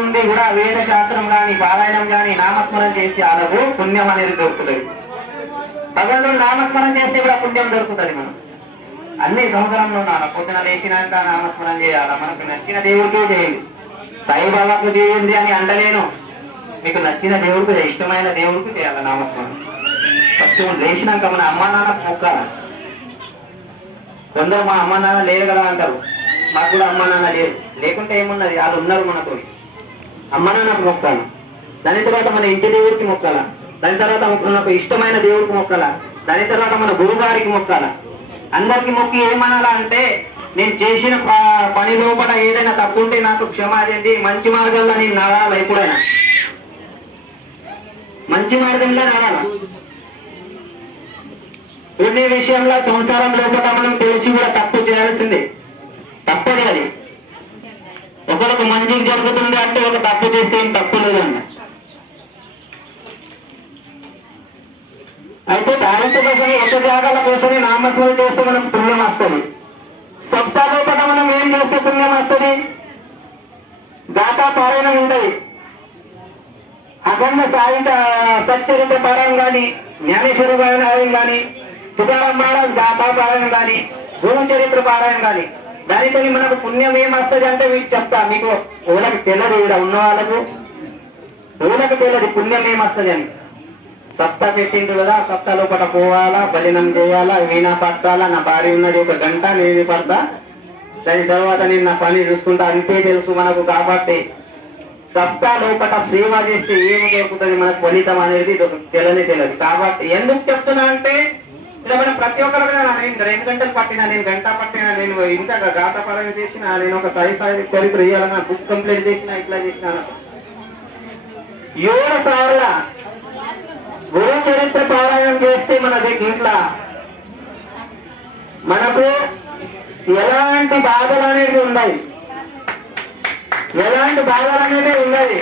ఉండి కూడా వేద శాస్త్రం గాని పారాయణం గాని నామస్మరణ చేసి ఆడవు పుణ్యం అనేది దొరుకుతుంది. భగవంతుడు నామస్మరణ చేస్తే కూడా పుణ్యం దొరుకుతుంది. మనం అన్ని సంవత్సరంలో పొద్దున లేచినాక నామస్మరణ చేయాలా, మనకు నచ్చిన దేవుడికే చేయండి. సాయిబాబాకు చేయండి అని అంటలేను, మీకు నచ్చిన దేవుడికి ఇష్టమైన దేవుడికి చేయాలి నామస్మరణ. ఫస్ట్ లేచినాక మన అమ్మ నాన్న మొక్కాల. కొందరు మా అమ్మ నాన్న లేరు కదా అంటారు, మాకు కూడా అమ్మ నాన్న లేరు. లేకుంటే ఏమున్నది, వాళ్ళు ఉన్నారు మనకు. అమ్మ నాన్నకు మొక్కాల, దాని తర్వాత మన ఇంటి దేవుడికి మొక్కాల, దాని తర్వాత మనకు ఇష్టమైన దేవుడికి మొక్కాల, దాని తర్వాత మన గురువు గారికి మొక్కాల. అందరికి మొక్కి ఏమనాలా అంటే, నేను చేసిన పని లోపల ఏదైనా తప్పు ఉంటే నాకు క్షమా చేయండి, మంచి మార్గంలో నేను నడాల. ఎప్పుడైనా మంచి మార్గంలో నడాల. కొన్ని విషయంలో సంసారం లోపల మనం తెలిసి కూడా తప్పు చేయాల్సిందే, తప్పది అది. ఒకరికి మంచిగా జరుగుతుంది అంటే ఒక తప్పు చేస్తే ఏం తప్పు లేదన్న. అయితే తారించ కోసం ఒక జాగాల కోసమే నామస్మరణ చేస్తే మనం పుణ్యం వస్తుంది. సప్తా లోపల మనం ఏం చేస్తే పుణ్యం వస్తుంది? గాథా పారాయణం ఉంటుంది, అఖండ సాహిత్య సచ్చరిత్ర పారాయణం కానీ, జ్ఞానేశ్వర పారాయణం కానీ, తుకారాం మహారాజ్ గాథా పారాయణం కానీ, గురు చరిత్ర పారాయణం కానీ, దానితో మనకు పుణ్యం ఏమొస్తుంది అంటే మీకు చెప్తా. మీకు ఊళ్ళకి తెలియదు, ఇక్కడ ఉన్న వాళ్ళకు ఊళ్ళకి తెలియదు పుణ్యం ఏమొస్తుంది అని. సప్తా పెట్టిండు కదా, సప్తా లోపల పోవాలా, బలినం చేయాలా, వీణా పట్టాలా, నా భార్య ఉన్నది 1 గంట, నేను పడతా, దాని తర్వాత నేను నా పని చూసుకుంటా, అంతే తెలుసు మనకు. కాబట్టి సప్తా లోపల సేవ చేస్తే ఏమి దొరుకుతుంది మనకు, ఫలితం అనేది తెలియదు. కాబట్టి ఎందుకు చెప్తున్నా అంటే, ఇలా మనం ప్రతి ఒక్కరు నేను 2 గంటలు పట్టినా, నేను గంట పట్టినా, నేను ఇంకా గాథ పారాయణ చేసినా, నేను ఒక సాయి చరిత్ర ఇయ్యాలన్నా, బుక్ కంప్లీట్ చేసినా, ఇట్లా చేసినా 7 సార్ల గురు చరిత్ర పారాయణం చేస్తే మన ఇంట్లో మనకు ఎలాంటి బాధలు అనేవి ఉన్నాయి, ఎలాంటి బాధలు అనేవి ఉన్నాయి.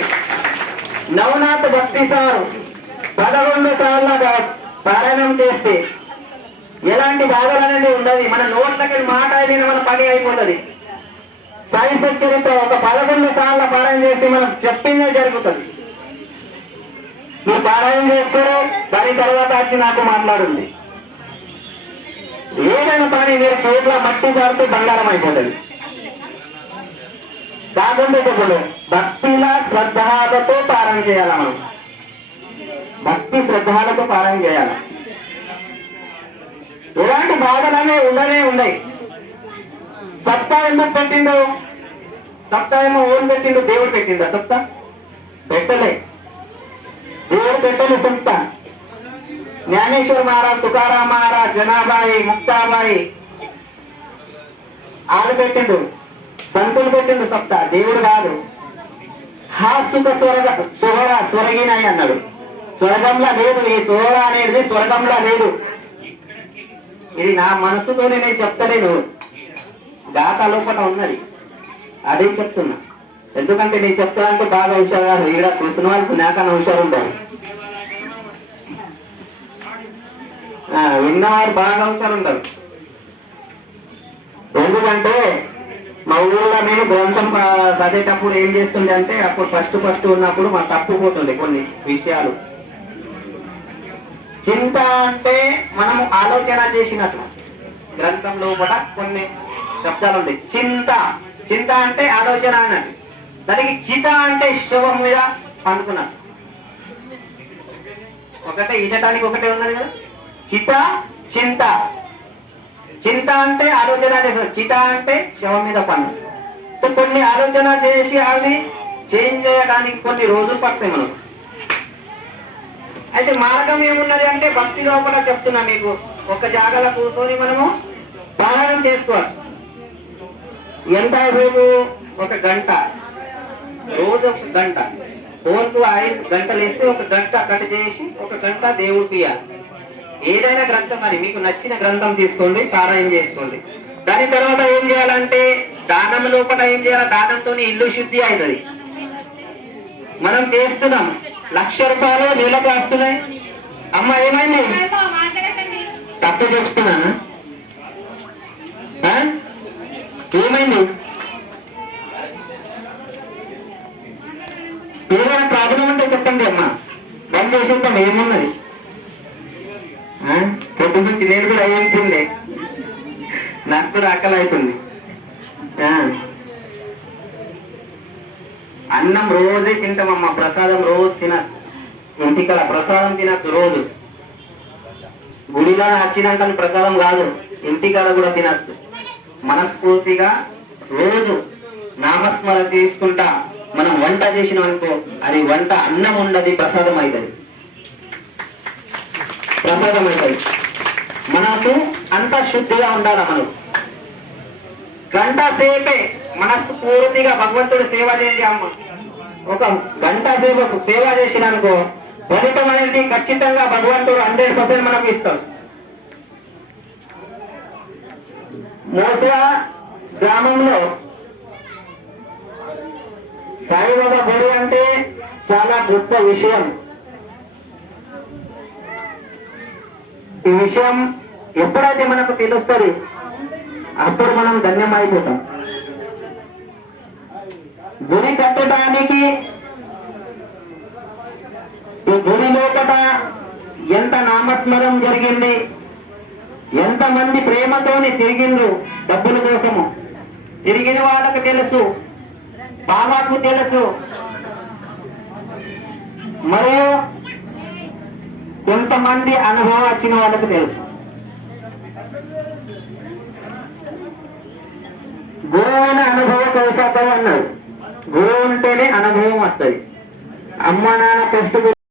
నవనాథ్ భక్తి సార్ 11 సార్ల పారాయణం చేస్తే ఎలాంటి బాధలు అనేది ఉన్నది. మన నోట్లకి మాట అయిన మన పని అయిపోతుంది. సాయి చరిత్ర ఒక 11 సార్ల పారాయణ చేసి మనం చెప్పిందే జరుగుతుంది. మీరు పారాయణ చేసుకోరు, దాని తర్వాత వచ్చి నాకు మాట్లాడుంది. ఏదైనా పని మీరు చేతుల మట్టి జారితే బంగారం అయిపోతుంది. కాకుండా చెప్పండి, భక్తిలా శ్రద్ధలతో పారాయణ చేయాల. మనం భక్తి శ్రద్ధలతో పారాయణ చేయాల. ఎలాంటి బాధలనే ఉండనే ఉన్నాయి. సప్తా ఎందుకు పెట్టిండు? సప్తా ఏమో ఓన్ పెట్టిండు, దేవుడు పెట్టిండు. సప్తా పెట్టలే, దేవుడు పెట్టలే. సప్తా జ్ఞానేశ్వర మహారాజ్, తుకారాం మహారాజ్, జనాబాయి, ముక్తాబాయి వాళ్ళు పెట్టిండు, సంతులు పెట్టిండు. సప్తా దేవుడు కాదు. సుఖ స్వర్గినాయి అన్నాడు. స్వర్గంలో లేదు, ఈ సోహర అనేది స్వర్గంలో లేదు. ఇది నా మనసుతోనే నేను చెప్తలేను, గాథ లోపల ఉన్నది, అదే చెప్తున్నా. ఎందుకంటే నేను చెప్తానంటే బాగా హుషారు, ఈడ కూర్చున్న వాళ్ళకు నాకన్నా హుషారు ఉంటారు, విన్నవారు బాగా హుషారు ఉంటారు. ఎందుకంటే మా ఊళ్ళో నేను గ్రంథం చదివేటప్పుడు ఏం చేస్తుంది అంటే, అప్పుడు ఫస్ట్ ఉన్నప్పుడు మా తప్పుపోతుంది కొన్ని విషయాలు. చింత అంటే మనము ఆలోచన చేసినట్లు. గ్రంథం లోపల కొన్ని శబ్దాలు ఉంటాయి. చింత అంటే ఆలోచన అన్నట్టు. దానికి చిత అంటే శవం మీద అనుకున్నాను. ఒకటే ఈటటానికి ఒకటే ఉన్నది కదా, చింత అంటే ఆలోచన చేసిన, చిత అంటే శవం మీద పన్ను. కొన్ని ఆలోచన చేసి అవి చేంజ్ చేయడానికి కొన్ని రోజులు పడతాయి మనకు. అయితే మార్గం ఏమున్నది అంటే, భక్తి లోపల చెప్తున్నా మీకు, ఒక జాగాలో కూర్చొని మనము పారాయణం చేసుకోవచ్చు. ఎంత రోజు? 1 గంట, రోజు 1 గంట. ఫోన్కు 5 గంటలు ఇస్తే 1 గంట కట్ చేసి 1 గంట దేవుడికి ఇవ్వాలి. ఏదైనా గ్రంథం అని మీకు నచ్చిన గ్రంథం తీసుకోండి, పారాయణ చేసుకోండి. దాని తర్వాత ఏం చేయాలంటే, దానం లోపల ఏం చేయాలి? దానంతో ఇల్లు శుద్ధి అవుతుంది. మనం చేస్తున్నాం, 1,00,000 రూపాయలు నీళ్ళకి వస్తున్నాయి. అమ్మ ఏమైంది? తప్పు చెప్తున్నాను, ఏమైంది? తిందాం, ఏమున్నది. పొద్దు నుంచి నేను కూడా ఏం తినలే, నాకు కూడా ఆకలి అవుతుంది. అన్నం రోజే తింటామమ్మా, ప్రసాదం రోజు తినచ్చు. ఇంటికాడ ప్రసాదం తినచ్చు రోజు. గుడిలో వచ్చినాక ప్రసాదం కాదు, ఇంటికాడ కూడా తినచ్చు. మనస్ఫూర్తిగా రోజు నామస్మరణ తీసుకుంటా మనం వంట చేసినాం అనుకో, అది వంట అన్నం ఉండదు, ప్రసాదం అవుతుంది. ప్రసాదం అవుతుంది. మనసు అంతా శుద్ధిగా ఉండాలి. మనం గంట సేపే మనస్సు పూర్తిగా భగవంతుడు సేవ చేసి అమ్మ, ఒక గంట సేపు సేవ చేసినానుకో ఫలితం అనేది ఖచ్చితంగా భగవంతుడు 100% మనకు ఇస్తాడు. మోసా గ్రామంలో సాయిబాబా గుడి అంటే చాలా గొప్ప విషయం. ఈ విషయం ఎప్పుడైతే మనకు తెలుస్తుంది అప్పుడు మనం ధన్యమైపోతాం. గుడి కట్టడానికి ఈ గుడి లోపల ఎంత నామస్మరం జరిగింది, ఎంతమంది ప్రేమతోని తిరిగిండ్రు డబ్బుల కోసము. తిరిగిన వాళ్ళకు తెలుసు, బాబాకు తెలుసు. మరియు కొంతమంది అనుభవం వచ్చిన వాళ్ళకు తెలుసు. గురువుని అనుభవం కౌసాకం అన్నారు. గురువు ఉంటేనే అనుభవం వస్తుంది. అమ్మ నాన్న పెంచు